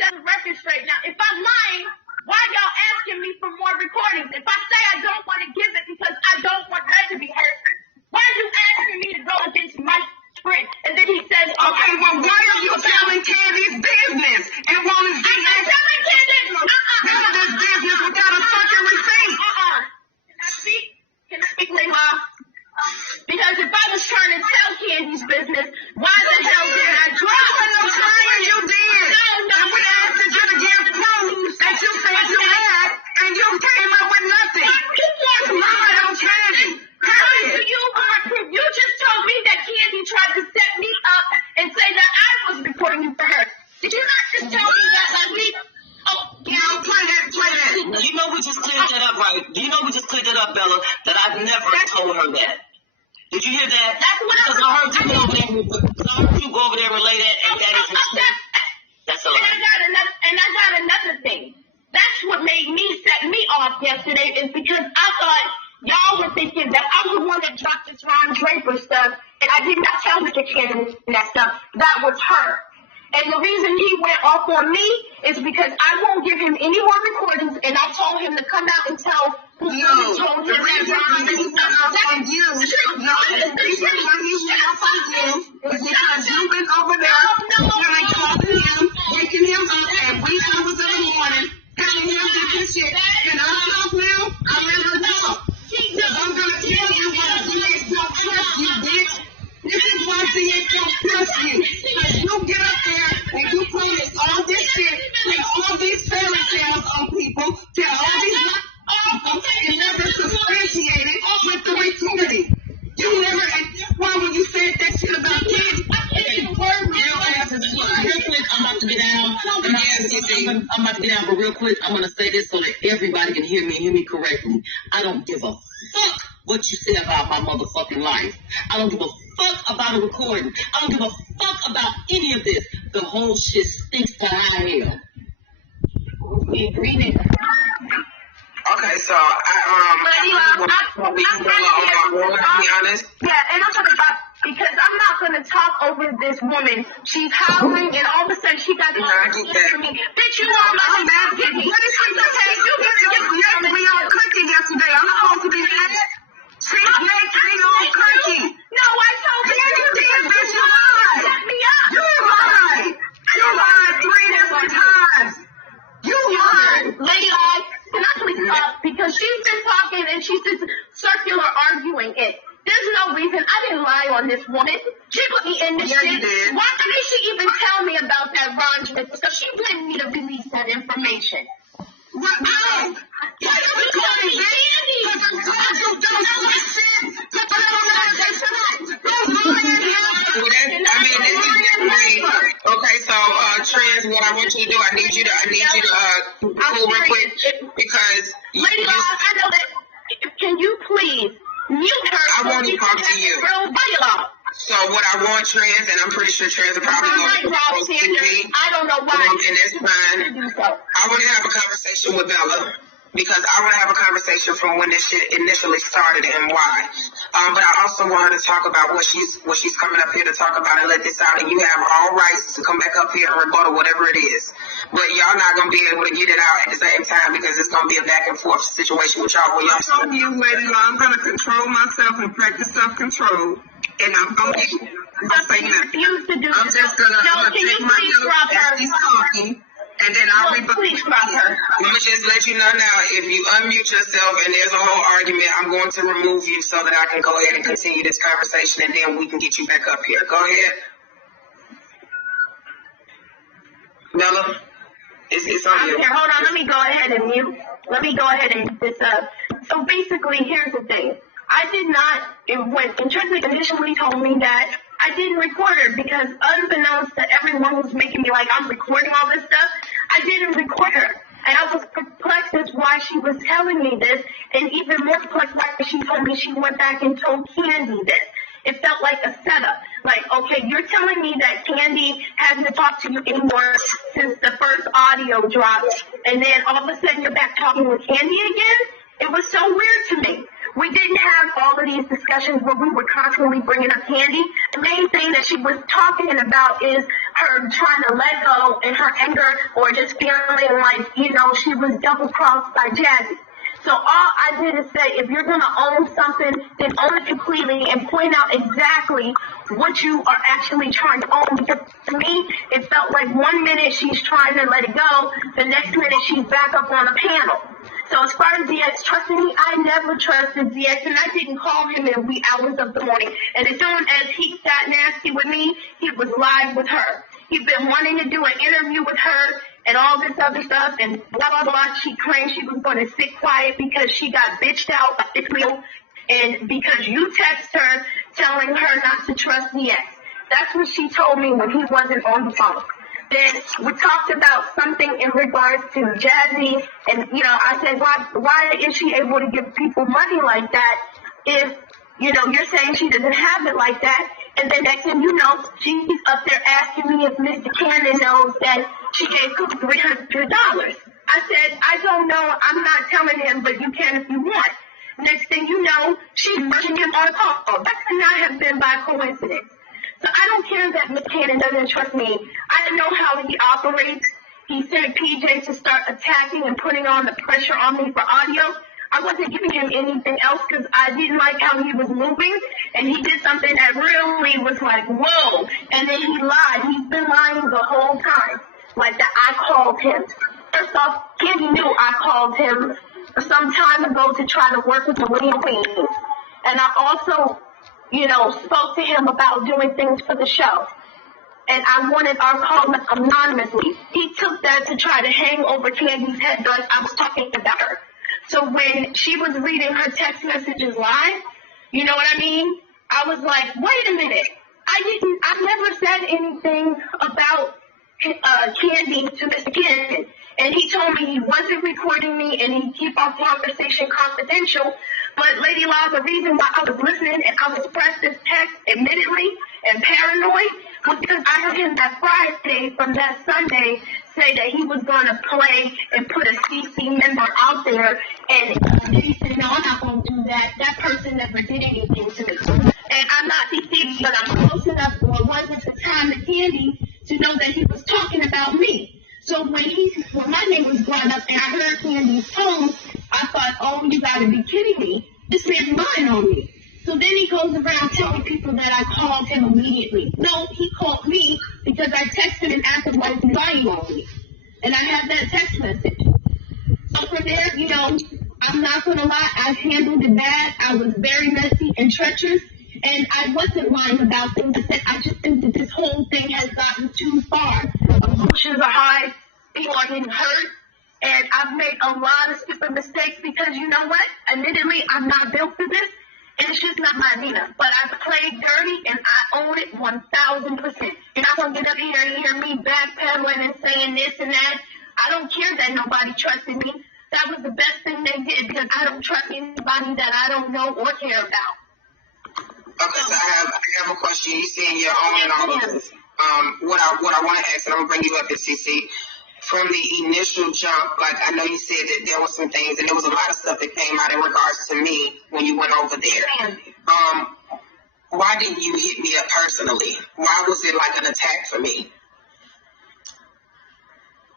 set the record straight. Now, if I'm lying, why y'all asking me for more recordings? If I say I don't want to give it because I don't want her to be hurt, why are you asking me to go against my friend? And then he says, okay, well, why are you telling Candy's business and wanting to I'm not telling Candy. this business without a fucking receipt? Can I speak, Layla? Because if I was trying to tell Candy's business, why the hell did I drop it? I'm trying, you did. No. And we asked you to give proof that you said you had, and you came up with nothing. You lied on Candy. You just told me that Candy tried to set me up and say that I was recording you for her. Did you not just tell me that last week? Oh, yeah, play that. You know we just cleared that up, right? You know we just cleared that up, Bella, that I've never told her that. Did you hear that? That's what because I heard you go over there and relay that, and that is that's a lie. And I got another thing. That's what made me set me off yesterday is because I thought y'all were thinking that I was the one that dropped this Ron Draper stuff, and I did not tell Mr. Cannon that stuff. That was her. And the reason he went off on me is because I won't give him any more recordings, and I told him to come out and tell who told him the reason why he went off on you, is because you've been over there trying to talk to him, waking him up at wee hours in the morning, telling him different shit, and I talk now, I let her talk. I'm gonna tell you why CX don't trust you, bitch. This is why CX don't trust you. Because you get up there and you promise all this shit, take all these fairy tales on people, tell all these and never substantiate it with the recording. You never, and why when you said that shit about kids, real quick, I'm about to get down. I'm about to get down, but real quick, I'm going to say this so that everybody can hear me correctly. I don't give a fuck what you say about my motherfucking life. I don't give a fuck about a recording. I don't give a fuck about any of this. The whole shit stinks to high hell. We agree, nigga. Okay, so I'm be honest. Yeah, and I'm gonna talk because I'm not gonna talk over this woman. She's howling, and all of a sudden she got this. Bitch, you know I'm not getting. What is she saying? You gave me on cookie yesterday. I'm supposed to be mad. She made me on cookie. No, I told you you did, bitch. You lied. Set me up. You lied. You lied 3 different times. You lied. Lady lied. Can I please stop? Because she's been talking and she's just circular arguing it. There's no reason. I didn't lie on this woman. She put me in this shit. Why didn't she even tell me about that Ron Draper stuff? She wanted me to release that information. What? No. Yeah, that was calling me. Okay, so Trans, what I want you to do, I need you to pull real quick because Lady Law, I know that. Can you please mute her? I want to talk to you. So what I want, Trans, and I'm pretty sure Trans are probably going to post to me. I don't know why. And that's fine. I want to have a conversation with Bella. Because I want to have a conversation from when this shit initially started and why. But I also want her to talk about what she's coming up here to talk about and let this out. And you have all rights to come back up here and rebuttal whatever it is. But y'all not going to be able to get it out at the same time because it's going to be a back and forth situation with y'all. I'm you, Lady Law. I'm going to control myself and practice self-control. And I'm going to say nothing. I'm just going to take my notes as she's talking. And then I'll please stop her. I'm going to just let you know now, if you unmute yourself and there's a whole argument, I'm going to remove you so that I can go ahead and continue this conversation and then we can get you back up here. Go ahead. Bella, it's on you. Okay, hold on. Let me go ahead and mute. Let me go ahead and get this up. So basically, here's the thing. I did not, when Intrinsic initially told me that I didn't record her because unbeknownst to everyone who's making me like I'm recording all this stuff, I didn't record her. And I was perplexed as why she was telling me this, and even more perplexed why she told me she went back and told Candy this. It felt like a setup. Like, okay, you're telling me that Candy hasn't talked to you anymore since the first audio dropped, and then all of a sudden you're back talking with Candy again? It was so weird to me. we didn't have all of these discussions where we were constantly bringing up Candy. The main thing that she was talking about is her trying to let go and her anger, or just feeling like, you know, she was double-crossed by Jazzy. So all I did is say, if you're going to own something, then own it completely and point out exactly what you are actually trying to own. Because to me, it felt like 1 minute she's trying to let it go, the next minute she's back up on a panel. So as far as DX trusting me, I never trusted DX, and I didn't call him in the wee hours of the morning. And as soon as he sat nasty with me, he was live with her. He's been wanting to do an interview with her and all this other stuff, and blah, blah, blah. She claimed she was going to sit quiet because she got bitched out by Israel, and because you text her telling her not to trust DX. That's what she told me when he wasn't on the phone. Then we talked about something in regards to Jazzy, and, you know, I said, why is she able to give people money like that if, you know, you're saying she doesn't have it like that? And then next thing you know, she's up there asking me if Mr. Cannon knows that she gave him $300. I said, I don't know. I'm not telling him, but you can if you want. Next thing you know, she's rushing him on a call. That could not have been by coincidence. So I don't care that Mr. Cannon doesn't trust me. I know how he operates. He sent PJ to start attacking and putting on the pressure on me for audio. I wasn't giving him anything else because I didn't like how he was moving, and he did something that really was like, whoa, and then he lied. He's been lying the whole time, like that I called him. First off, Candy knew I called him some time ago to try to work with the William Queen, and I also, you know, spoke to him about doing things for the show, and I wanted our call anonymously. He took that to try to hang over Candy's head like I was talking about her. So when she was reading her text messages live, you know what I mean? I was like, wait a minute. I never said anything about Candy to Mr. Cannon. And he told me he wasn't recording me and he'd keep our conversation confidential. But Lady Law, the reason why I was listening and I was pressed this text, admittedly, and paranoid, was because I heard him that Friday from that Sunday say that he was going to play and put a CC member out there, and he said, no, I'm not going to do that. That person never did anything to me. And I'm not CC, but I'm close enough, or was at the time, to Candy to know that he was talking about me. So when my name was brought up and I heard Candy's tone, I thought, oh, you got to be kidding me. This man's lying on me. So then he goes around telling people that I called him immediately. No, he called me because I texted and asked him what his lying on me. And I have that text message. So from there, you know, I'm not going to lie, I handled it bad. I was very messy and treacherous. And I wasn't lying about things. I said, I just think that this whole thing has gotten too far. Emotions are high. People are getting hurt. And I've made a lot of stupid mistakes because, you know what? Admittedly, I'm not built for this. And it's just not my arena. But I played dirty, and I own it 1,000%. You're not going to get up here and hear me backpedaling and saying this and that. I don't care that nobody trusted me. That was the best thing they did because I don't trust anybody that I don't know or care about. Okay, so I have a question. You saying you're owning all of this. What I want to ask, and I'm going to bring you up at CC. From the initial jump, like I know you said that there were some things, and there was a lot of stuff that came out in regards to me when you went over there. Why didn't you hit me up personally? Why was it like an attack for me?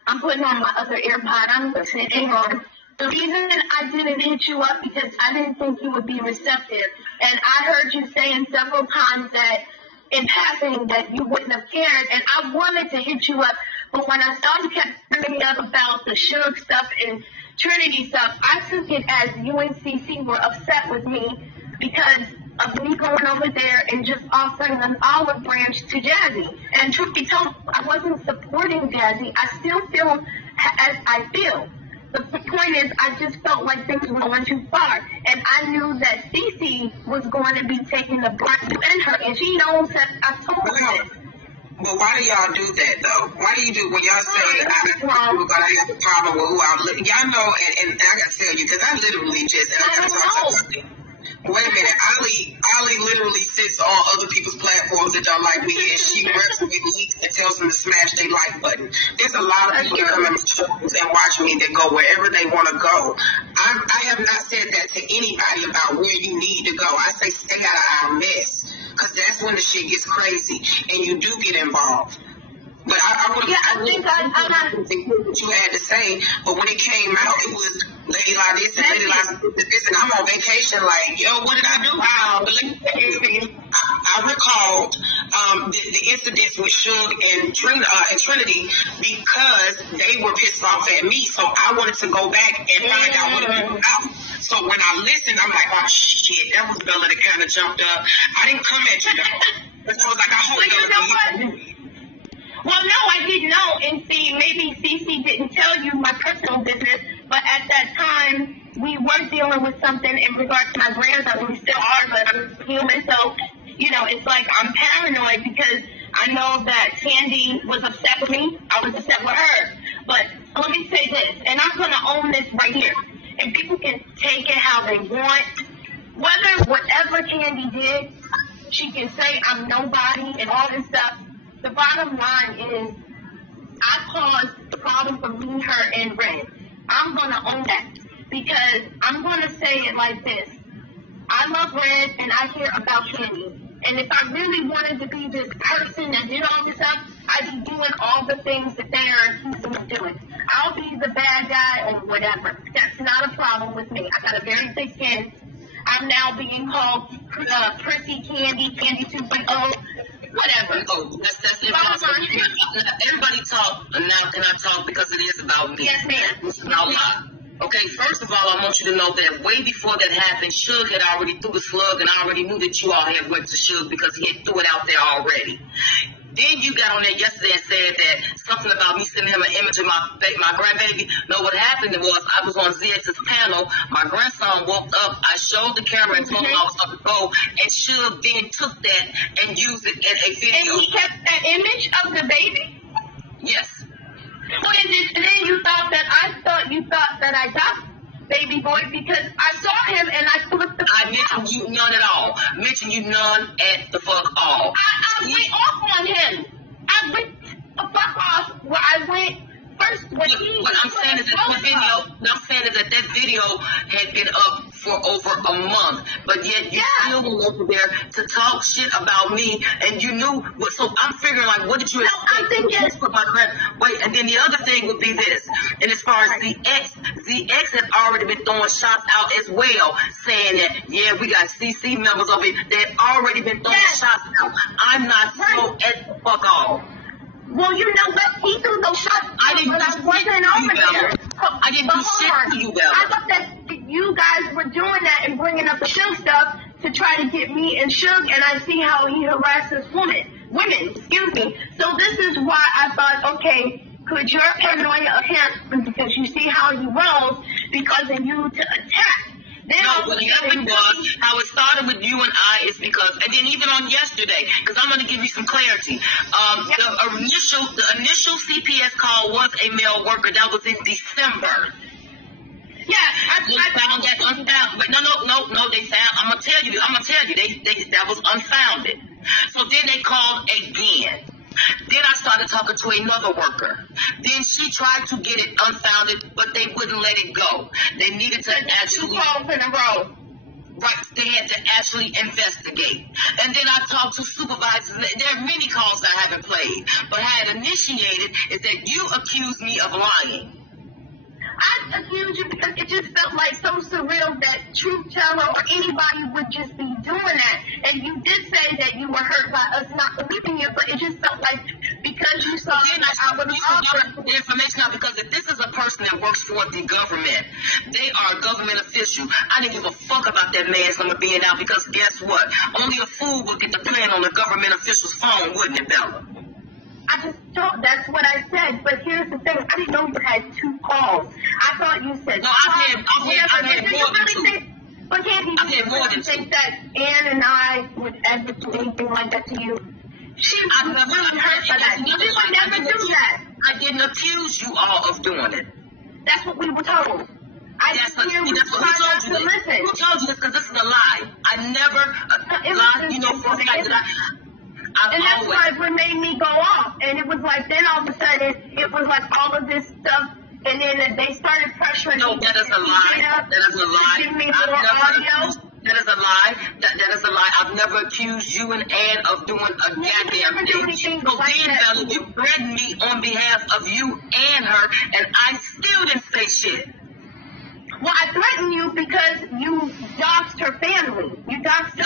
I'm putting on my other AirPod. I'm listening. Hang on. The reason I didn't hit you up because I didn't think you would be receptive. And I heard you saying several times that in passing that you wouldn't have cared. And I wanted to hit you up. But when I saw you kept bringing up about the Suge stuff and Trinity stuff, I took it as UNCC were upset with me because of me going over there and just offering an olive branch to Jazzy. And truth be told, I wasn't supporting Jazzy. I still feel as I feel. The point is, I just felt like things were going too far. And I knew that Cece was going to be taking the brunt in her. And she knows that I told her this. But why do y'all do that, though? Why do you do, when y'all say that we're going to have a problem with who I'm, y'all know, and I got to tell you, because I literally just, Wait a minute, Ali literally sits on other people's platforms that don't like me, and she works with leaks and tells them to smash their like button. There's a lot of people that come in my shows and watch me that go wherever they want to go. I have not said that to anybody about where you need to go. I say stay out of our mess, because that's when the shit gets crazy, and you do get involved. But I would have what you had to say, but when it came out, it was Lady like this and Lady like this, and I'm on vacation like, yo, what did I do? I recalled the incidents with Suge and Trinity because they were pissed off at me, so I wanted to go back and find out what it was about. So when I listened, I'm like, oh shit, that was Bella that kind of jumped up. I didn't come at you though. I was like, I hope Bella. Well, no, I did know, and see, maybe Cece didn't tell you my personal business, but at that time, we were dealing with something in regards to my grandson. We still are, but I'm human, so, you know, it's like I'm paranoid because I know that Candy was upset with me. I was upset with her. But let me say this, and I'm going to own this right here, and people can take it how they want. Whatever Candy did, she can say I'm nobody and all this stuff. The bottom line is, I caused the problem for me, her, and Red. I'm going to own that because I'm going to say it like this. I love Red and I care about Candy. And if I really wanted to be this person that did all this stuff, I'd be doing all the things that they are accusing me of doing. I'll be the bad guy or whatever. That's not a problem with me. I got a very thick skin. I'm now being called Prissy Candy, Candy 2.0. Whatever. Oh, that's everybody talk, and now can I talk because it is about me? Yes, ma'am. Okay, first of all, I want you to know that way before that happened, Suge had already threw the slug, and I already knew that you all had went to Suge because he had threw it out there already. Then you got on there yesterday and said that something about me sending him an image of my grandbaby. No, what happened was I was on ZX's panel. My grandson woke up. I showed the camera and told him I was going to go. And Suge then took that and used it in a video. And he kept that image of the baby? Yes. And then you thought that I got baby boy because I saw him and I flipped the I mentioned you none at all. Mentioned you none at the fuck all. I went off on him. I went the fuck off where I went first when what I'm saying is that video had been up for over a month, but yet you still went over there to talk shit about me, and you knew what. So I'm figuring like, what did you expect? Wait, and then the other thing would be this, and as far as ZX had already been throwing shots out as well, saying that we got CC members of it that had already been throwing shots out. I'm not so at the fuck all. Well, you know what? He threw those shots. I didn't do shit to you, Bella. I didn't do shit to you, Bella. I thought that you guys were doing that and bringing up the Suge stuff to try to get me and Suge, and I see how he harasses women. So this is why I thought, okay, could your paranoia of him, because you see how he rolls, because of you to attack. No, what happened was, how it started with you and I is because, and then even on yesterday, because I'm going to give you some clarity. The initial CPS call was a male worker. That was in December. I found that unfounded. But no, they found, I'm going to tell you, that was unfounded. So then they called again. Then I started talking to another worker. Then she tried to get it unfounded, but they wouldn't let it go. They needed to actually... Right, they had to actually investigate. And then I talked to supervisors. There are many calls that I haven't played, but I had initiated is that you accused me of lying. I accused you because it just felt like so surreal that Truth Teller or anybody would just be doing that. And you did say that you were hurt by us not believing you, but it just felt like because you saw that I was offered the information out, because if this is a person that works for the government, they are a government official. I didn't give a fuck about that man's number being out, because guess what? Only a fool would get the plan on a government official's phone, wouldn't it, Bella? I just thought that's what I said, but here's the thing. I didn't know you had 2 calls. I thought you said no. I had more than 2. But can't you really think that Ann and I would ever do anything like that to you? I never hurt that. You would never do that. I didn't accuse you all of doing it. That's what we were told. That's what he told you. Who told you this? Because this is a lie. I never lied, you know, for a fact that and that's what made me go off. And it was like, then all of a sudden, it was like all of this stuff. And then they started pressuring me. No, that is a lie. That is a lie. That is a lie. That is a lie. I've never accused you and Ann of doing a goddamn thing. So then, Bella, you threatened me on behalf of you and her, and I still didn't say shit. Well, I threatened you because you doxed her family. You doxed her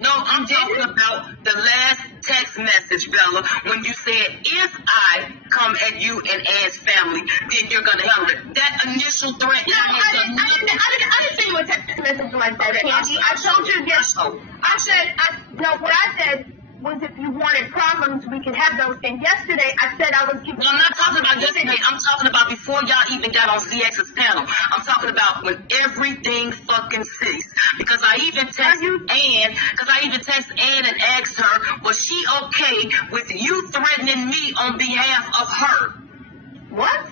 No, I'm talking about the last text message, Bella, when you said, if I come at you and Ann's family, then you're going to handle it. That initial threat. No, I didn't send you a text message like that, Candy. I told you yes. What I said was if you wanted problems, we could have those. And yesterday, I said I was giving. No, I'm not talking about yesterday. I'm talking about before y'all even got on ZX's panel. I'm talking about when everything fucking ceased. Because I even texted Ann and asked her, was she okay with you threatening me on behalf of her? What?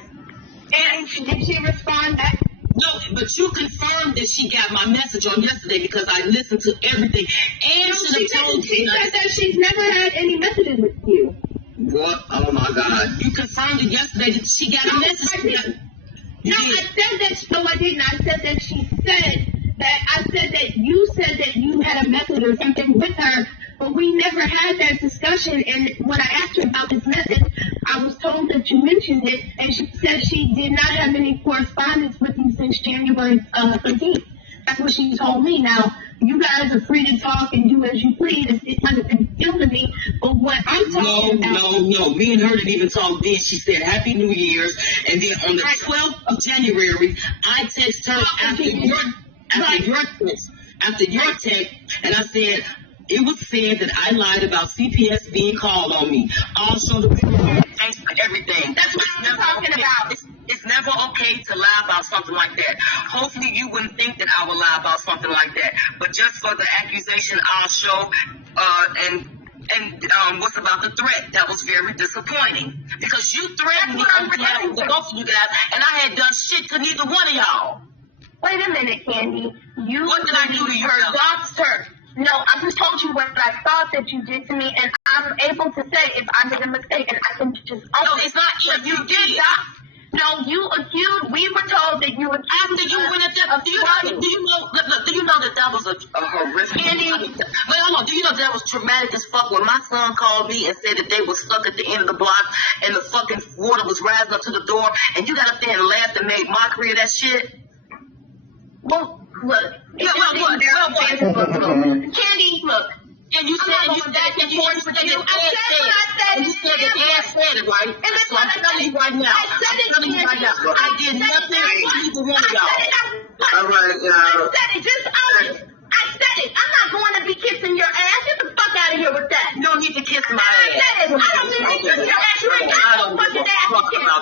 And did she respond back? No, but you confirmed that she got my message on yesterday because I listened to everything. And she said that she's never had any messages with you. What? Oh my God! You confirmed it yesterday that she got a message. I said that. No, I didn't. I said that she said that. I said that you said that you had a message or something with her, but we never had that discussion. And when I asked her about this message, I was told that you mentioned it, and she said she did not have any correspondence with you since January 13th. That's what she told me. Now, you guys are free to talk and do as you please. It's not a big deal to me. But what I'm talking about... No. Me and her didn't even talk then. She said, Happy New Year's. And then on the 12th of January, I texted her after your text, and I said, it was said that I lied about CPS being called on me. Also, thanks for everything. That's what I'm talking about. It's never okay to lie about something like that. Hopefully, you wouldn't think that I would lie about something like that. But just for the accusation I'll show, and what's about the threat? That was very disappointing. Because you threatened me on behalf of both of you guys, and I had done shit to neither one of y'all. Wait a minute, Candy. What did I do to you? Doxed her. No, I just told you what I thought that you did to me, and I'm able to say if I made a mistake, and I can just... No, it's not if you did. No, you accused... We were told that you accused... After you went at that... Do you know that was a horrific... Candy... Wait, hold on. Do you know that was traumatic as fuck when my son called me and said that they were stuck at the end of the block and the fucking water was rising up to the door, and you got up there and laughed and made mockery of that shit? Well, look. Candy, look. And you said that Ann said it, right? And so I'm telling you right now. I did nothing to either one of y'all. All right, y'all. I said it. I'm not going to be kissing your ass. Get the fuck out of here with that. You don't need to kiss my ass. I don't need to kiss your ass. You ain't got no fucking ass to kiss. I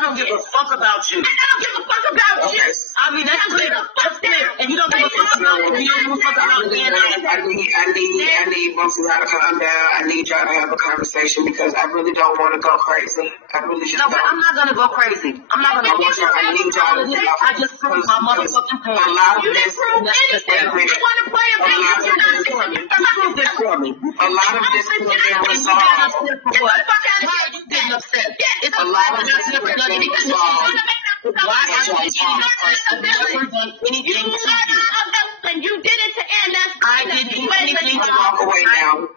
don't give a fuck about you. I don't give a fuck about you. I mean, that's clear. That's clear. And you don't give a fuck about me. You don't give a fuck about me. I need both of y'all to calm down. I need y'all to have a conversation because I really don't want to go crazy. I really just don't. No, but I'm not gonna go crazy. I'm not gonna go crazy. I need y'all to I just proved my motherfucking point. A lot of this. You want to play a game? You're not listening. Prove this for me. A lot of this could have been resolved. What? Why are you getting upset? It's a lot of this could have been resolved. Why are you getting upset? I've never done anything to you. And you did it to Ann. I didn't do anything to walk away now.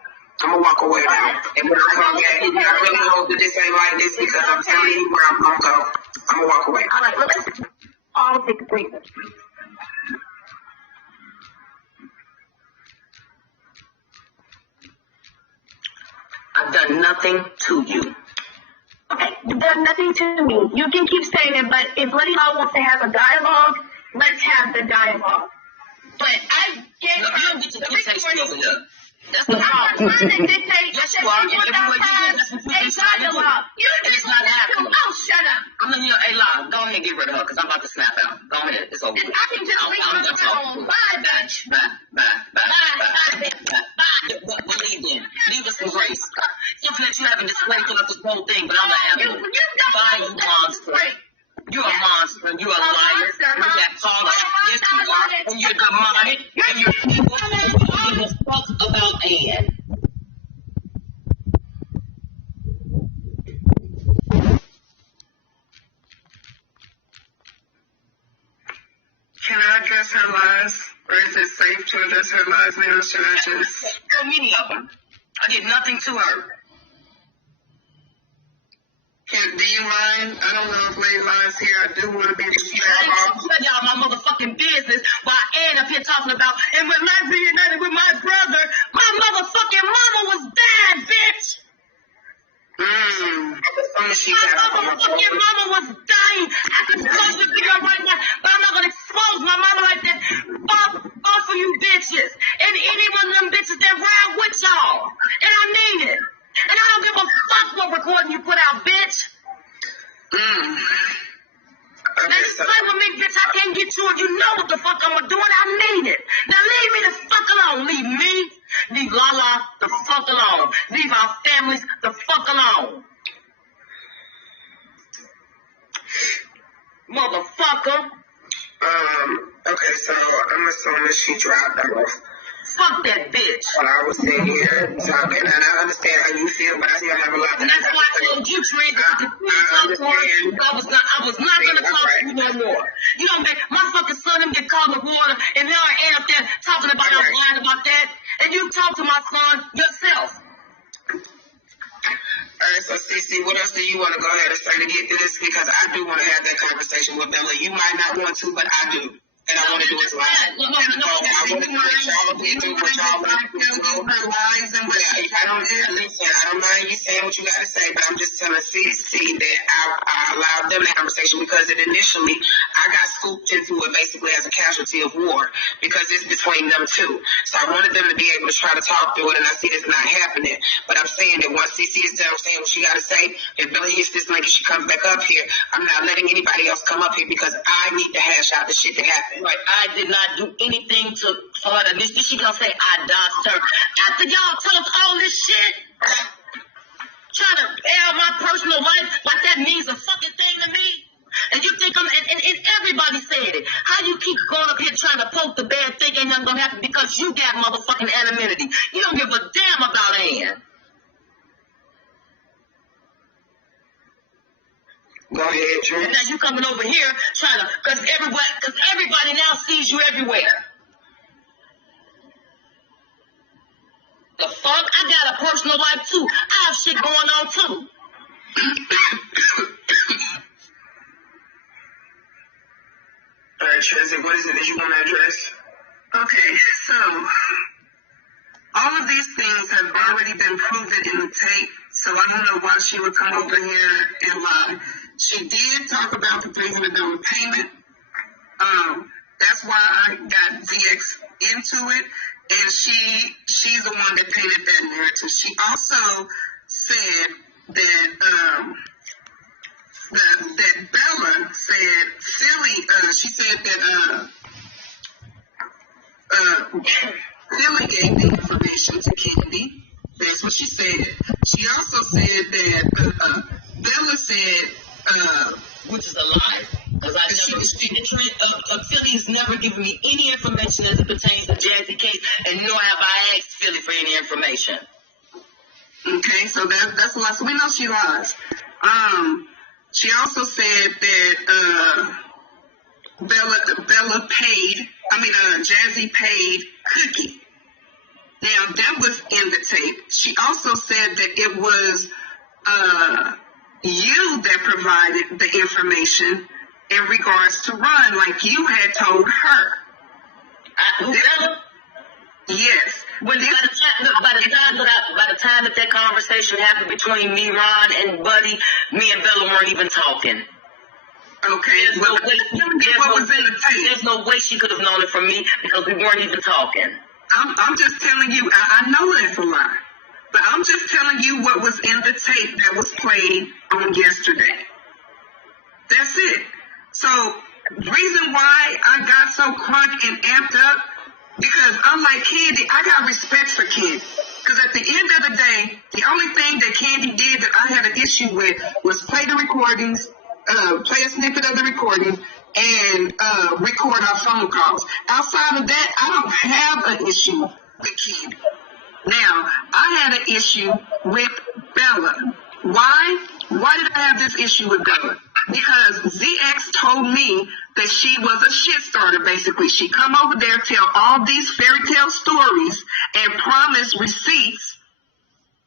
I'm gonna walk away now. And when I come back, I really hope that this ain't like this because I'm telling you where I'm gonna go. I'm gonna walk away. All right, listen. I'll take a break. I've done nothing to you. Okay, you've done nothing to me. You can keep saying it, but if Letty Hall wants to have a dialogue, let's have the dialogue. But I get you don't get to dictate over here. That's I'm the problem. not trying to dictate. Yes, you are. And everywhere you go, that's what you decide to do. And it's not happening. Oh, shut up. I'm in here. Hey, Lyle, go ahead and get rid of her because I'm about to snap out. Go ahead. It's over. I can just leave her alone. Bye, bitch. Bye. We'll leave then. Leave us some grace. Something that you haven't displayed throughout this whole thing, but I'm not having it. Bye, you monster. You're a monster. You're a liar. You got called up. Yes, you are. And you're demonic. And you're people who give a fuck about Ann. Can I address her lies? Or is it safe to address her lies now? Should I just... So many of them. I did nothing to her. Do you mind? I don't know if Lady lies here. I do want to be I respectful. ain't tell y'all my motherfucking business while Ann up here talking about, and when I reunited with my brother, my motherfucking mama was dead, bitch! My motherfucking mama was dying. I could close the video right now, but I'm not gonna expose my mama like that. Fuck off of you bitches. And any one of them bitches that ride with y'all. And I mean it. And I don't give a fuck what recording you put out, bitch. Let's play with me, bitch. I can't get you if you know what the fuck I'm doing. I mean it. Now leave me the fuck alone. Leave me. Leave Lala the fuck alone. Leave our families the fuck alone. Motherfucker. Okay, so I'm assuming she dropped off. Fuck that bitch. While I was sitting here talking, and I understand how you feel, but I still have a lot to And that's why I told you, Trent, that you couldn't talk to her. I was not gonna talk to you no more. You know, man, my fucking son him get caught in the water, and now I end up there talking about I was lying about that. And you talk to my son yourself. Alright, so Cece, what else do you want to go ahead and say to get to this? Because I do want to have that conversation with Bella. You might not want to, but I do. And I want to do it live. I want to do what y'all did, do what y'all want to do. Her lies and what I don't mind you saying what you got to say, but I'm just telling Cece that I allowed them the conversation because initially I got scooped into it basically as a casualty of war because it's between them two. So I wanted them to be able to try to talk through it, and I see this not happening. But I'm saying that once Cece is done saying what she got to say, if Billy hits this link and she comes back up here, I'm not letting anybody else come up here because I need to hash out the shit that happened. Right, I did not do anything for her. This she gonna say I doxed her. After y'all talked all this shit, trying to air my personal life like that means a fucking thing to me. And you think and everybody said it. How you keep going up here trying to poke the bear and think ain't nothing gonna happen because you got motherfucking anonymity. You don't give a damn about Ann. Go ahead, Drew. And now you coming over here trying to, because everybody now sees you everywhere. The fuck? I got a personal life too. I have shit going on too. All right, Trezzy, what is it that you want to address? Okay, so all of these things have already been proven in the tape, so I don't know why she would come over here and lie. She did talk about the $300 payment. That's why I got VX into it, and she's the one that painted that narrative. She also said that that Bella said she said that Philly gave the information to Candy. That's what she said. She also said that Bella said, which is a lie. Because Philly's never given me any information as it pertains to Jazzy case, and nor have I asked Philly for any information. Okay, so that's a lie. So we know she lies. She also said that Jazzy paid Cookie. Now that was in the tape. She also said that it was you that provided the information in regards to Ron, like you had told her. Bella? Yes. By the time that conversation happened between me, Ron, and Buddy, me and Bella weren't even talking. Okay. There's no way she could have known it from me because we weren't even talking. I'm just telling you, I know that's a lie. But I'm just telling you what was in the tape that was played on yesterday. That's it. So, reason why I got so crunk and amped up, because unlike Candy, I got respect for Candy. Because at the end of the day, the only thing that Candy did that I had an issue with was play the recordings play a snippet of the recording and record our phone calls. Outside of that, I don't have an issue with Keith. Now, I had an issue with Bella. Why? Why did I have this issue with Bella? Because ZX told me that she was a shit starter, basically. She come over there, tell all these fairy tale stories, and promise receipts,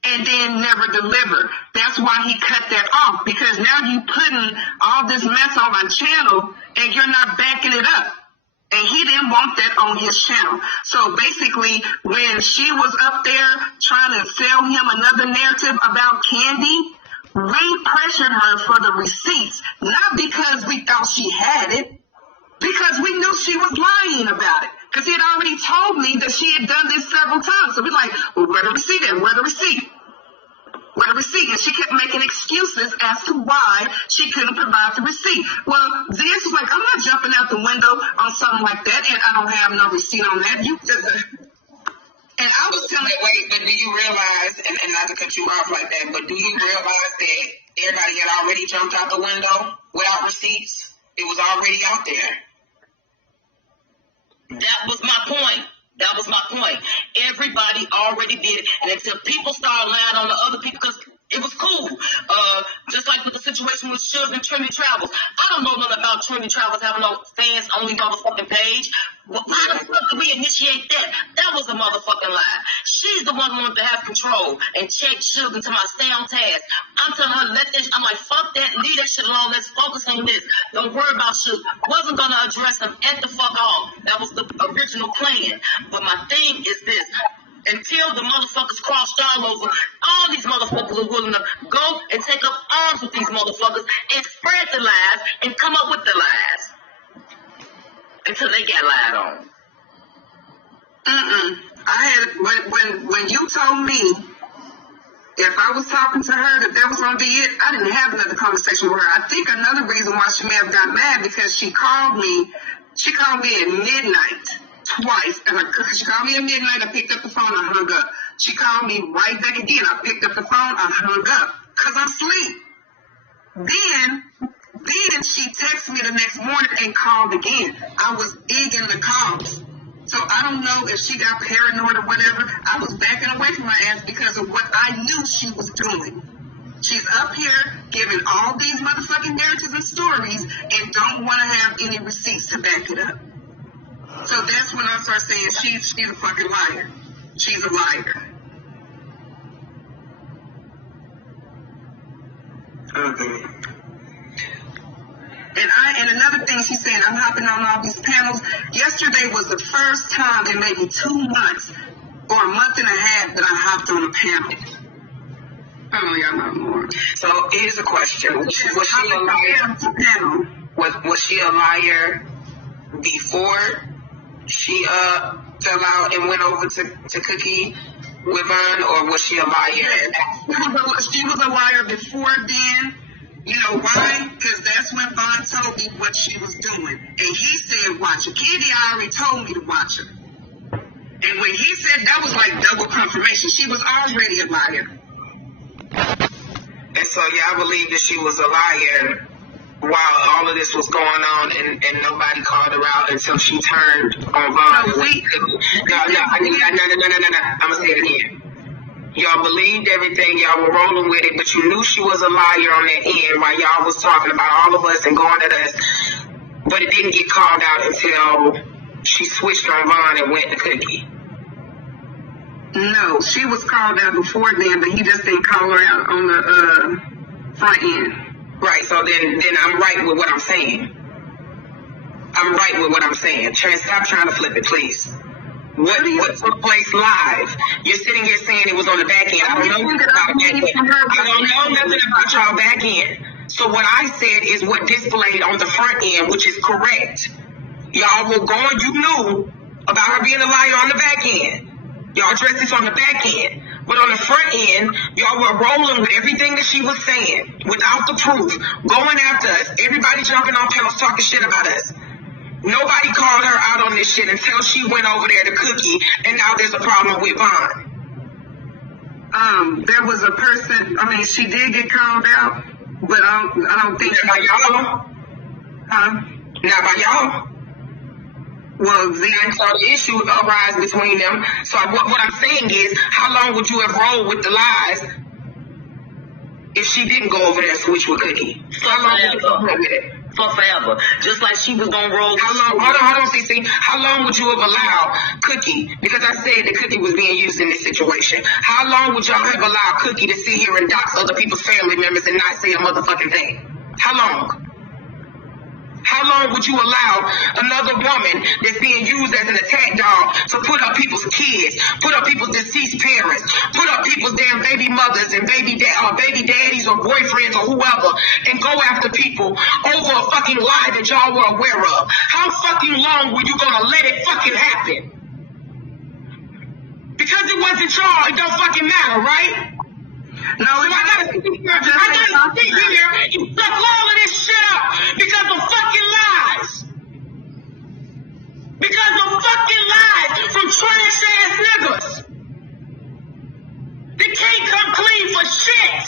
and then never deliver. That's why he cut that off, because now you putting all this mess on my channel, and you're not backing it up. And he didn't want that on his channel. So basically, when she was up there trying to sell him another narrative about Candy, we pressured her for the receipts, not because we thought she had it, because we knew she was lying about it. Because he had already told me that she had done this several times. So we're like, well, where the receipt at? Where the receipt? Where the receipt? And she kept making excuses as to why she couldn't provide the receipt. Well, this was like, I'm not jumping out the window on something like that, and I don't have no receipt on that. You just, and I was telling her, Wait, but do you realize, and not to cut you off like that, but do you realize that everybody had already jumped out the window without receipts? It was already out there. That was my point. That was my point. Everybody already did it. And until people started lying on the other people, because it was cool. Just like with the situation with Suge and Trinity Travels. I don't know nothing about Trinity Travels having no fans only motherfucking page. Well, why the fuck did we initiate that? That was a motherfucking lie. She's the one who wanted to have control and check Suge until I stay on task. I'm telling her, I'm like, fuck that, leave that shit alone, let's focus on this. Don't worry about Suge. Wasn't gonna address them at the fuck off. That was the original plan. But my thing is this. Until the motherfuckers crossed all over, all these motherfuckers are willing to go and take up arms with these motherfuckers and spread the lies and come up with the lies. Until they get lied on. I had, when you told me if I was talking to her that was going to be it, I didn't have another conversation with her. I think another reason why she may have got mad because she called me at midnight twice. And she called me at midnight, I picked up the phone, I hung up. She called me right back again. I picked up the phone, I hung up because I'm asleep. Then she texted me the next morning and called again. I was egging the calls. So I don't know if she got paranoid or whatever. I was backing away from her ass because of what I knew she was doing. She's up here giving all these motherfucking narratives and stories and don't want to have any receipts to back it up. So that's when I start saying she's a fucking liar. She's a liar. Okay. And another thing she's saying, I'm hopping on all these panels. Yesterday was the first time in maybe 2 months or a month and a half that I hopped on a panel. I don't know y'all know more. So here's a question. Was she a liar? Was she a liar before she fell out and went over to Cookie with Von, or was she a liar? She was a liar before then. You know why? Because that's when Von told me what she was doing. And he said, watch her. Candy already told me to watch her. And when he said that was like double confirmation. She was already a liar. And so y'all believe that she was a liar while all of this was going on and nobody called her out until she turned on Von. No. I'm going to say it again. Y'all believed everything, y'all were rolling with it, but you knew she was a liar on that end while y'all was talking about all of us and going at us. But it didn't get called out until she switched on Von and went to Cookie. No, she was called out before then, but he just didn't call her out on the front end. Right, so then I'm right with what I'm saying. I'm right with what I'm saying. Trent, stop trying to flip it, please. What took place live? You're sitting here saying it was on the back end. I don't know nothing about back end. I don't know nothing about y'all back end. So what I said is what displayed on the front end, which is correct. Y'all were going, you knew about her being a liar on the back end. Y'all addressed this on the back end. But on the front end, y'all were rolling with everything that she was saying without the proof, going after us, everybody jumping on panels talking shit about us. Nobody called her out on this shit until she went over there to Cookie, and now there's a problem with Von. There was a person, she did get called out, But I don't think Not by y'all. huh? Not by y'all. Well, then So the issue arise between them. So what I'm saying is, how long would you have rolled with the lies if she didn't go over there and switch with Cookie? How long would you have rolled with it? For forever. Just like she was gonna roll. How long? Hold on, CC. How long would you have allowed Cookie? Because I said that Cookie was being used in this situation. How long would y'all have allowed Cookie to sit here and dox other people's family members and not say a motherfucking thing? How long? How long would you allow another woman that's being used as an attack dog to put up people's kids, put up people's deceased parents, put up people's damn baby mothers and baby daddies or boyfriends or whoever, and go after people over a fucking lie that y'all were aware of? How fucking long were you gonna let it fucking happen? Because it wasn't y'all, it don't fucking matter, right? no, So I gotta sit here and suck all of this shit up because of fucking lies. Because of fucking lies from trash ass niggas. They can't come clean for shit.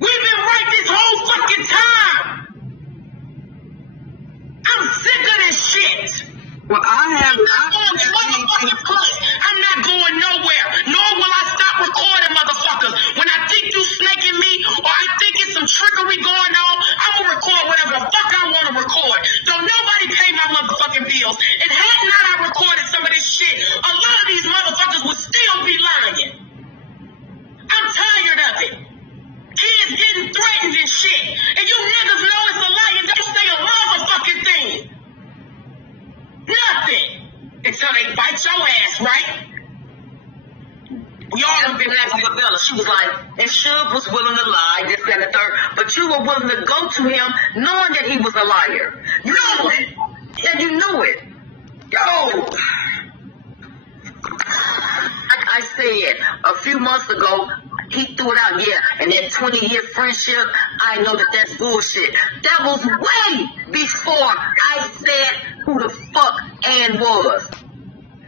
We've been right this whole fucking time. I'm sick of this shit. well, I'm not going nowhere, nor will I stop recording, motherfuckers. When I think you snaking me, or I think it's some trickery going on, I'm gonna record whatever the fuck I want to record. Don't nobody pay my motherfucking bills. And had not I recorded some of this shit, a lot of these motherfuckers would still be lying. I'm tired of it. Kids getting threatened and shit. And you niggas know it's a lie and don't say a motherfucking thing. Nothing. Until they bite your ass, right? We all have been asking for Bella. She was like, and Suge was willing to lie, this, that, and the third. But you were willing to go to him knowing that he was a liar. You knew it. And you knew it. Yo. Like I said, a few months ago, he threw it out, yeah, and that 20-year friendship, I know that that's bullshit. That was way before I said who the fuck Ann was.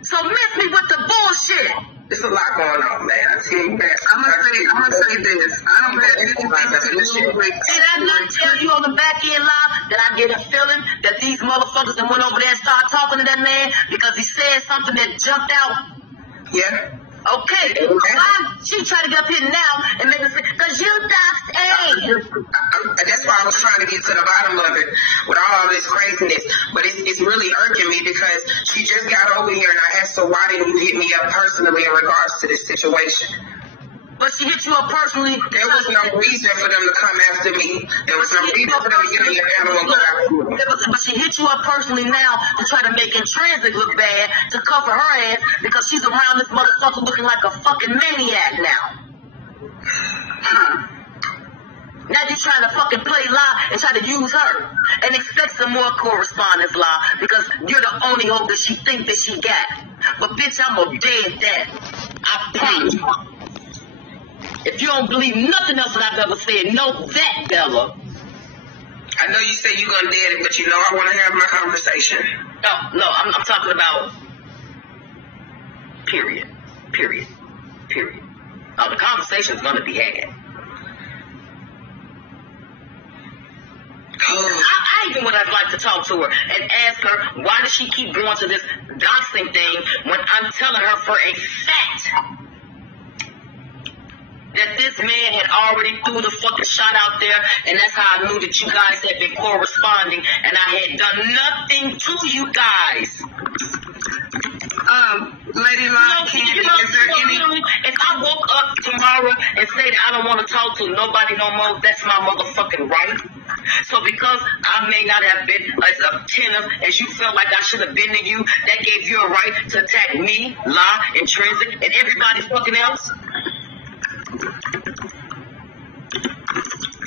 So miss me with the bullshit. There's a lot going on, man. I tell you that. I'm gonna say this. I don't have anything to do with. Did I not tell you on the back end live that I get a feeling that these motherfuckers that went over there and started talking to that man because he said something that jumped out? Yeah. Okay, why she try to get up here now and make us say, because you doxed A. That's why I was trying to get to the bottom of it with all this craziness. But it's really irking me because she just got over here and I asked her, why didn't you hit me up personally in regards to this situation? But she hit you up personally. There was no reason for them to come after me. There was no reason for them to get in your family and go after me. But she hit you up personally now to try to make Intrinsic look bad, to cover her ass, because she's around this motherfucker looking like a fucking maniac now. Now you're trying to fucking play lie and try to use her and expect some more correspondence lie because you're the only hope that she think that she got. But bitch, I'm gonna dead that. I promise you. If you don't believe nothing else that I've ever said, know that, Bella. I know you say you're gonna dead it, but you know I want to have my conversation. No, I'm talking about period. Oh, the conversation's gonna be had. I even would have liked to talk to her and ask her why does she keep going to this doxing thing when I'm telling her for a fact that this man had already threw the fucking shot out there, and that's how I knew that you guys had been corresponding, and I had done nothing to you guys. Lady Locke, is there any? If I woke up tomorrow and say that I don't want to talk to nobody no more, that's my motherfucking right. So because I may not have been as attentive as you felt like I should have been to you, that gave you a right to attack me, lie, Intrinsic, and everybody fucking else?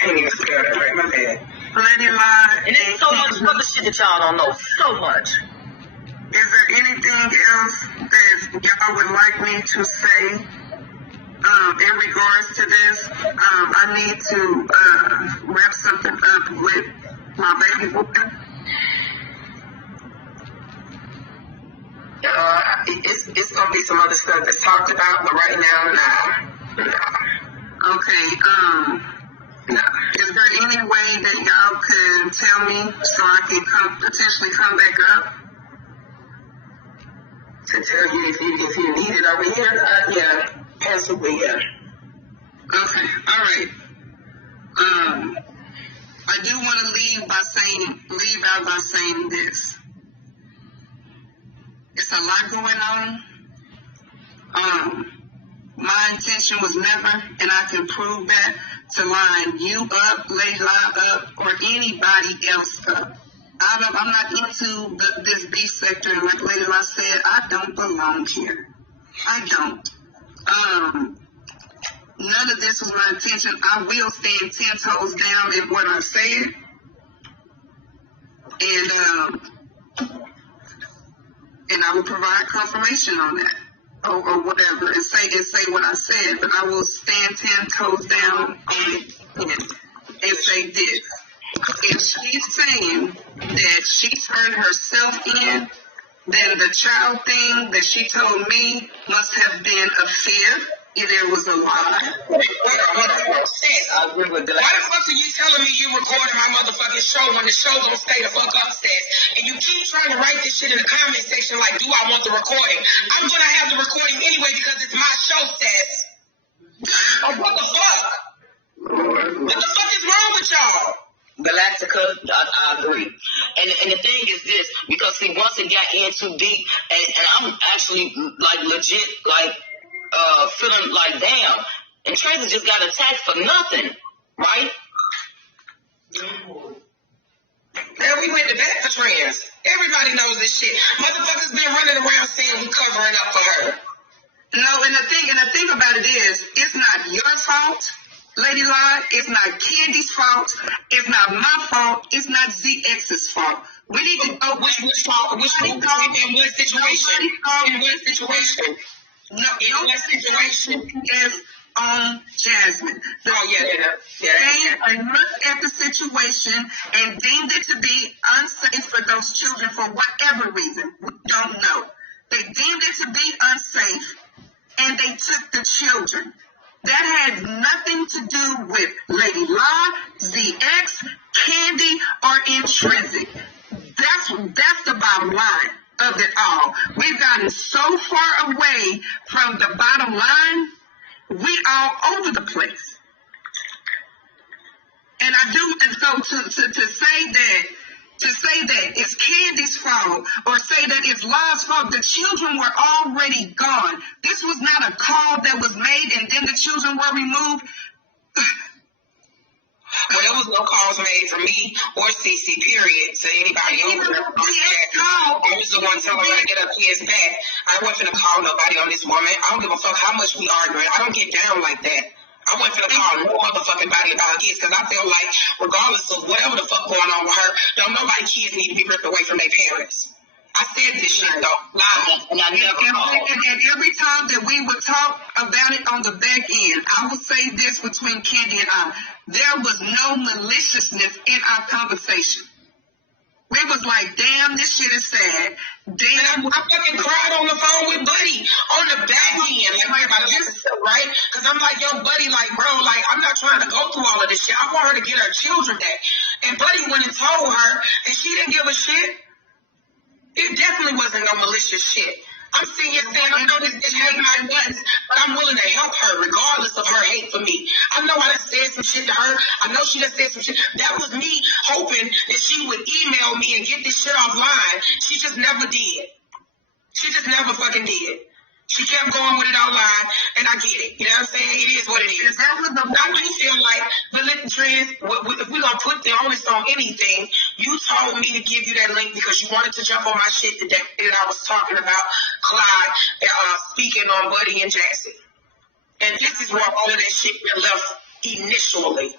I ain't even scared of it, my bad. Lady Locke, And there's so much other shit that y'all don't know. So much. is there anything else that y'all would like me to say in regards to this? I need to wrap something up with my baby boy. It's gonna be some other stuff that's talked about, but right now, nah. Okay, is there any way that y'all can tell me so I can potentially come back up? To tell you if you need it over here, yeah, possibly, yeah. Okay, all right. I do want to leave out by saying this. It's a lot going on. My intention was never, and I can prove that, to line you up, Lady La up, or anybody else up. I'm not into this B sector, and like Lady La said, I don't belong here. I don't. None of this was my intention. I will stand 10 toes down in what I said. And I will provide confirmation on that. Or whatever, and say what I said, but I will stand 10 toes down on it and say this. If she's saying that she turned herself in, then the child thing that she told me must have been a fib. Either it was a lie. Sis, I agree with that. Why the fuck are you telling me you recorded my motherfucking show when the show don't stay the fuck up, sis? And you keep trying to write this shit in the comment section like, do I want the recording? I'm gonna have the recording anyway because it's my show, sis. Oh, what the fuck? What the fuck is wrong with y'all? Galactica, I agree. And the thing is this, because see, once it got in too deep, and I'm actually like legit like feeling like damn, and Tracy just got attacked for nothing, right? Hell, we went to bat for trans. Everybody knows this shit. Motherfuckers been running around saying we covering up for her. No, and the thing about it is, it's not your fault, Lady La. It's not Candy's fault. It's not my fault. It's not ZX's fault. We need to go which fault? Which fault? In what situation? In what situation? No, what situation is on Jasmine. They looked at the situation and deemed it to be unsafe for those children for whatever reason. We don't know. They deemed it to be unsafe and they took the children. That had nothing to do with Lady La, ZX, Candy, or Intrinsic. That's the bottom line of it all. We've gotten so far away from the bottom line, we all over the place. And so to say that it's Candy's fault or say that it's La's fault, the children were already gone. This was not a call that was made and then the children were removed. Well, there was no calls made for me or CC, period, to anybody. I was the one telling her to get her kids back. I wasn't going to call nobody on this woman. I don't give a fuck how much we arguing. I don't get down like that. I wasn't going to call no motherfucking body about her kids because I feel like regardless of whatever the fuck going on with her, don't nobody kids need to be ripped away from their parents. I said this shit though, live, and I never called. And every time that we would talk about it on the back end, I will say this between Candy and I, there was no maliciousness in our conversation. We was like, damn, this shit is sad. Damn, I fucking cried on the phone with Buddy on the back end, like about this stuff, right? Because I'm like, yo, Buddy, like, bro, like, I'm not trying to go through all of this shit. I want her to get her children back. And Buddy went and told her, and she didn't give a shit. It definitely wasn't no malicious shit. I'm sitting here saying, I know this bitch hate my guts, but I'm willing to help her regardless of her hate for me. I know I done said some shit to her. I know she done said some shit. That was me hoping that she would email me and get this shit offline. She just never did. She just never fucking did. She kept going with it online, and I get it. You know what I'm saying? It is what it is. I do feel like the Lit Trends, if we're going to put the onus on anything, you told me to give you that link because you wanted to jump on my shit today that I was talking about Clyde speaking on Buddy and Jackson. And this is where all of that shit been left initially.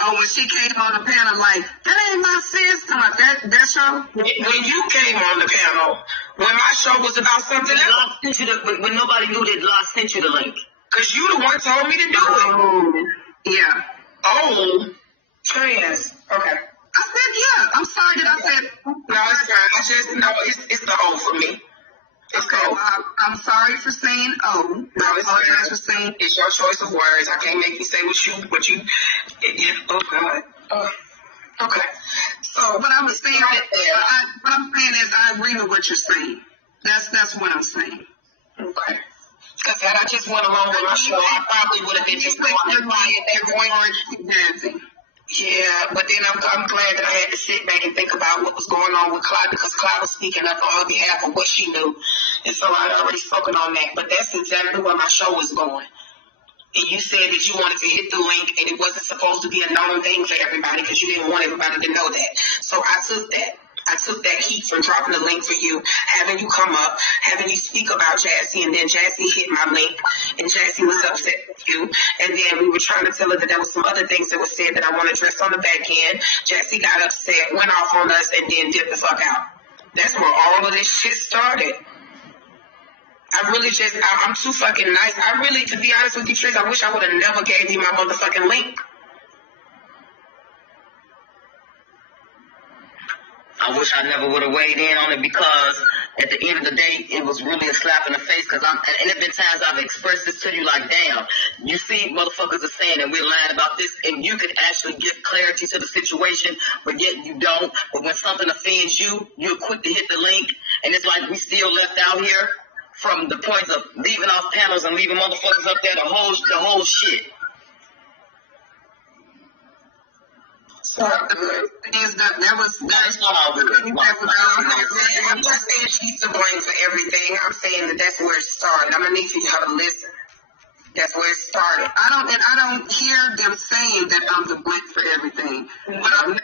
Oh, when she came on the panel, like, that ain't my sis. That show? When you came on the panel, when my show was about something else. When nobody knew that La sent you the link. Because you the one told me to do it. Oh, yeah. Oh, trans. Okay. I said, yeah. I'm sorry that I said. No, it's fine. I just, no, it's the O for me. Okay, well, I I'm sorry for saying oh. I apologize for saying. It's your choice of words. I can't make you say what you. Oh God. Okay. So what I'm saying is I agree with what you're saying. That's what I'm saying. Okay. Because had I just went along with my show, I probably would have been just quiet everyone. Yeah, but then I'm glad that I had to sit back and think about what was going on with Clyde, because Clyde was speaking up on her behalf of what she knew. And so I had already spoken on that. But that's exactly where my show was going. And you said that you wanted to hit the link, and it wasn't supposed to be a known thing for everybody because you didn't want everybody to know that. So I took that. I took that heat from dropping the link for you, having you come up, having you speak about Jassy, and then Jassy hit my link, and Jassy was upset with you. And then we were trying to tell her that there was some other things that were said that I want to address on the back end. Jassy got upset, went off on us, and then dipped the fuck out. That's where all of this shit started. I'm too fucking nice. To be honest with you, Trish, I wish I would have never gave you my motherfucking link. I wish I never would have weighed in on it, because at the end of the day, it was really a slap in the face. Because and there have been times I've expressed this to you, like, damn, you see motherfuckers are saying that we're lying about this, and you could actually give clarity to the situation, but yet you don't. But when something offends you, you're quick to hit the link, and it's like we still left out here from the point of leaving off panels and leaving motherfuckers up there, the whole shit. So that was not all good. I'm not saying she's to blame for everything. I'm saying that's where it started. I'm gonna need for y'all to listen. That's where it started. I don't hear them saying that I'm the blame for everything. What I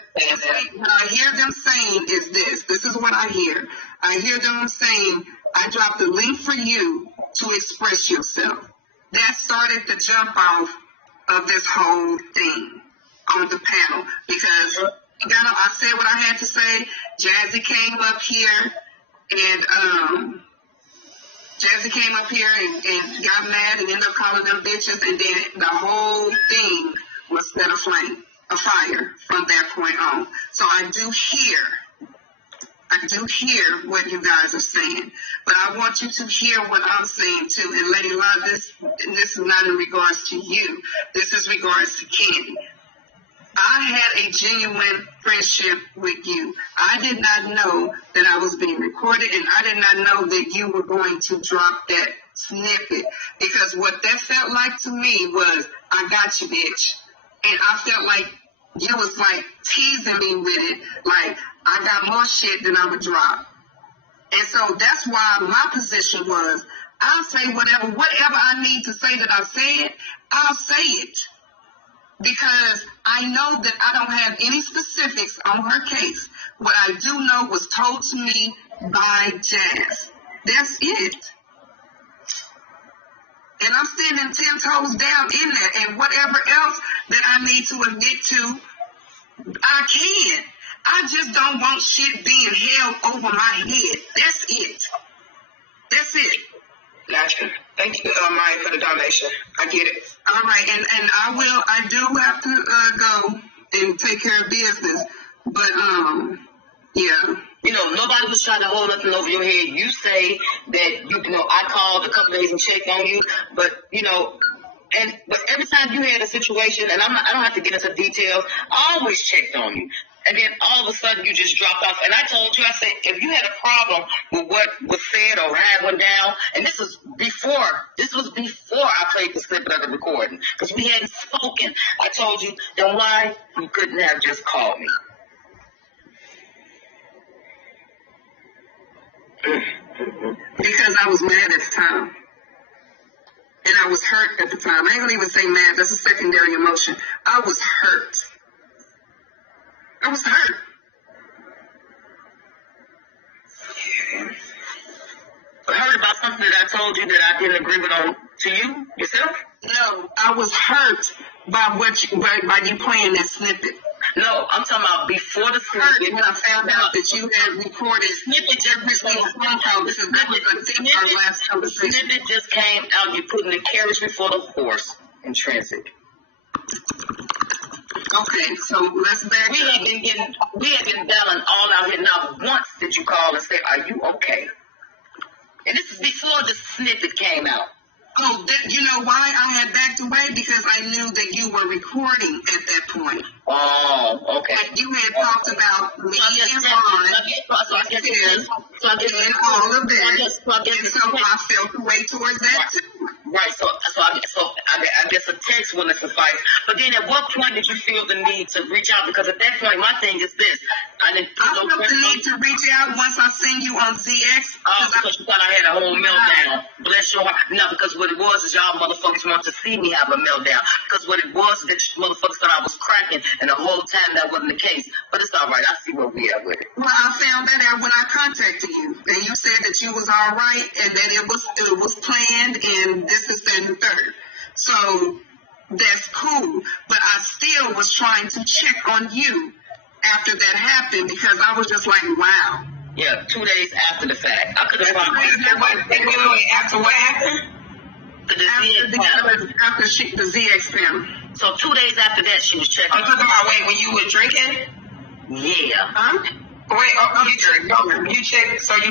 hear them saying is this. This is what I hear. I hear them saying, I dropped the link for you to express yourself. That started the jump off of this whole thing on the panel, because I said what I had to say. Jazzy came up here and got mad and ended up calling them bitches, and then the whole thing was set afire from that point on. So I do hear what you guys are saying, but I want you to hear what I'm saying too. And Lady Love, this is not in regards to you. This is regards to Candy. I had a genuine friendship with you. I did not know that I was being recorded, and I did not know that you were going to drop that snippet, because what that felt like to me was, I got you, bitch. And I felt like you was like teasing me with it, like I got more shit than I would drop. And so that's why my position was, I'll say whatever I need to say that I said, I'll say it. Because I know that I don't have any specifics on her case. What I do know was told to me by Jazz. That's it. And I'm standing 10 toes down in that. And whatever else that I need to admit to, I can. I just don't want shit being held over my head. That's it. That's it. Gotcha. Thank you, Maya, for the donation. I get it. All right, and I do have to go and take care of business, but yeah. You know, nobody was trying to hold nothing over your head. You say that I called a couple days and checked on you, but but every time you had a situation, and I don't have to get into details, I always checked on you. And then all of a sudden you just dropped off. And I told you, I said, if you had a problem with what was said or had went down, and this was before I played the snippet of the recording, because we hadn't spoken. I told you, then why you couldn't have just called me? Because I was mad at the time. And I was hurt at the time. I ain't gonna even say mad, that's a secondary emotion. I was hurt. I was hurt. Yeah. Hurt about something that I told you that I didn't agree with on to you yourself? No, I was hurt by by you playing that snippet. No, I'm talking about before the snippet. When I found out that you had recorded snippet just snippet just came out. You putting the carriage before the horse in transit. Okay, so let's back. We have been battling all out here. Not once did you call and say, "Are you okay?" And this is before the snippet came out. Oh, you know why I had backed away? Because I knew that you were recording at that point. Oh, okay. And you had talked about me and Ron and all of that. And so I felt the way towards that too. Right, so I guess a text wouldn't suffice. But then at what point did you feel the need to reach out? Because at that point, my thing is this. I felt the need to reach out once I seen you on ZX. Because you thought I had a whole meltdown. Bless your heart. No, because what it was is y'all motherfuckers wanted to see me have a meltdown. Because what it was is that you motherfuckers thought I was cracking, and the whole time that wasn't the case. But it's all right. I see where we at with it. Well, I found that out when I contacted you, and you said that you was all right, and that it was planned, and this is the third. So that's cool. But I still was trying to check on you after that happened because I was just like, wow. Yeah, 2 days after the fact. I could have found after what happened? After the ZX panel. So 2 days after that, she was checking. I'm talking about when you were drinking? Yeah. Huh? Wait, you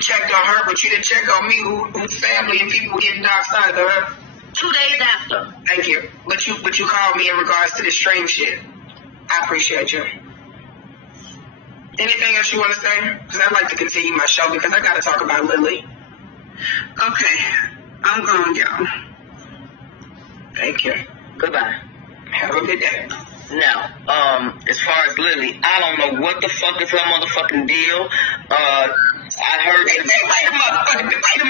checked on her, but you didn't check on me, whose family and people were getting doxxed to her. 2 days after. Thank you. But you called me in regards to the stream shit. I appreciate you. Anything else you want to say? Because I'd like to continue my show because I got to talk about Lily. Okay. I'm going, y'all. Thank you. Goodbye. Have a good day. Now, as far as Lily, I don't know what the fuck is her motherfucking deal. I heard Wait a